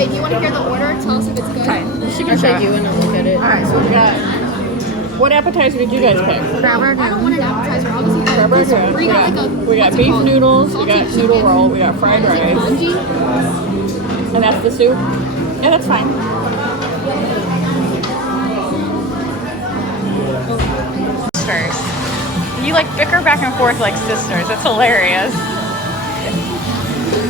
Okay, do you want to hear the order? Tell us if it's good. Okay. She can take you and I'll look at it. Alright, so we got... What appetizer did you guys pick? Crab ragout. I don't want an appetizer. Obviously, Crab ragout. We got beef noodles, we got noodle roll, we got fried rice. And that's the soup? Yeah, that's fine. Sisters. You like bicker back and forth like sisters. It's hilarious.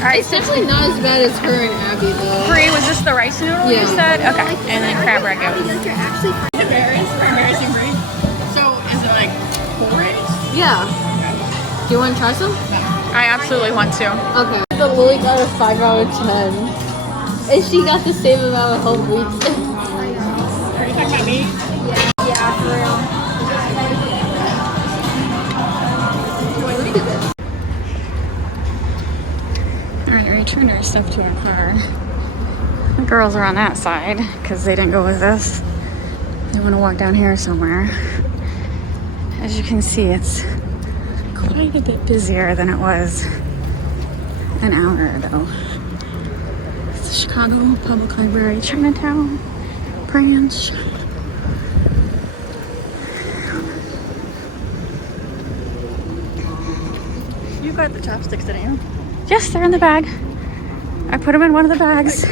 Alright, It's definitely not as bad as her and Abby, though. Brie, was this the rice noodle you said? Okay. And then crab ragout. You're actually Embarrassing, Brie. So, is it like porridge? Yeah. Do you want to try some? I absolutely want to. Okay. The Lily got a 5 out of 10. And she got the same amount of home weeks. Are you talking about me? Yeah, for real. Alright, we returned our stuff to our car. The girls are on that side because they didn't go with us. They want to walk down here somewhere. As you can see, it's quite a bit busier than it was an hour ago. It's the Chicago Public Library Chinatown branch. You got the chopsticks, didn't you? Yes, they're in the bag. I put them in one of the bags.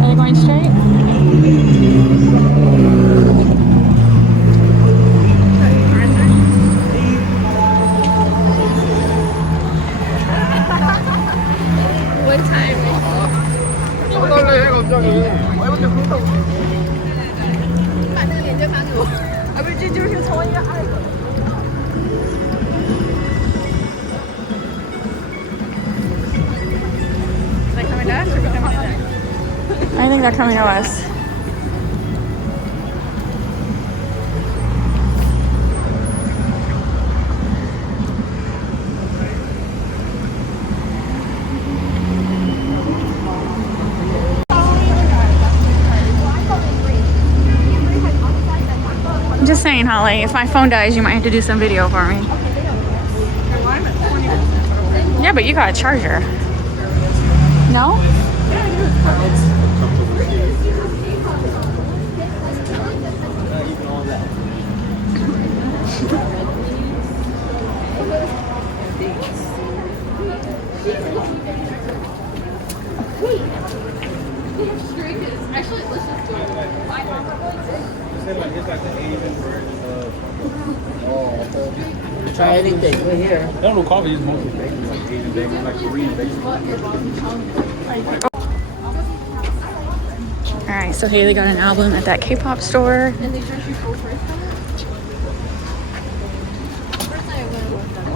Are they going straight? What time? Are they coming to us or are we coming to them? I think they're coming to us. I'm just saying, Holly, if my phone dies, you might have to do some video for me. Yeah, but you got a charger. No? Actually, listen to it. Try anything. We're here. I don't know coffee is mostly bacon, like Asian bacon, like Korean bacon. Alright, so Haley got an album at that K-pop store. And they charge you full price for that? First night I went with them.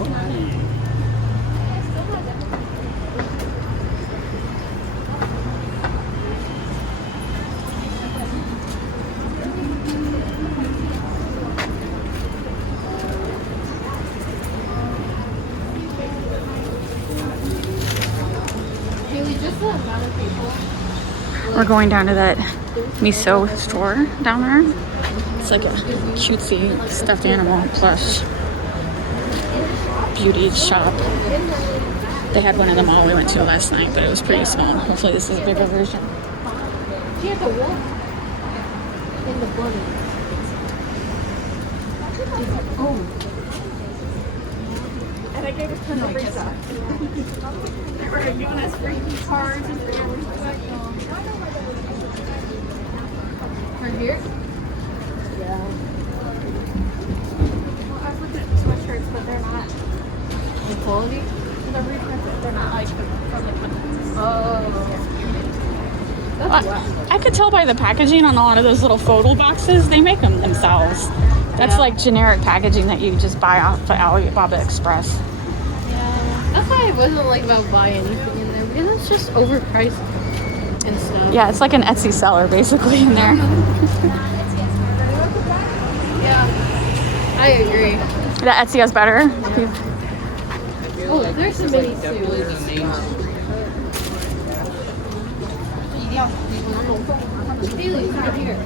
Haley, just the amount of people. We're going down to that miso store down there. It's like a cutesy stuffed animal plush beauty shop. They had one in the mall we went to last night, but it was pretty small. Hopefully this is a bigger version. She had the wolf in the bunny. Oh. And I gave us tons of free stuff. They were giving us free cards and free Right here? Yeah. Well, I was looking at the sweatshirts, but they're not. quality? They're reprinted. They're not like from the company. Oh. That's whack. I could tell by the packaging on a lot of those little photo boxes. They make them themselves. That's Yeah. like generic packaging that you just buy off the Alibaba Express. Yeah. That's why I wasn't like about buying anything in there because it's just overpriced and stuff. Yeah, it's like an Etsy seller basically in there. Yeah. I agree. The Etsy is better. Oh, there's some minis too. Haley, come here.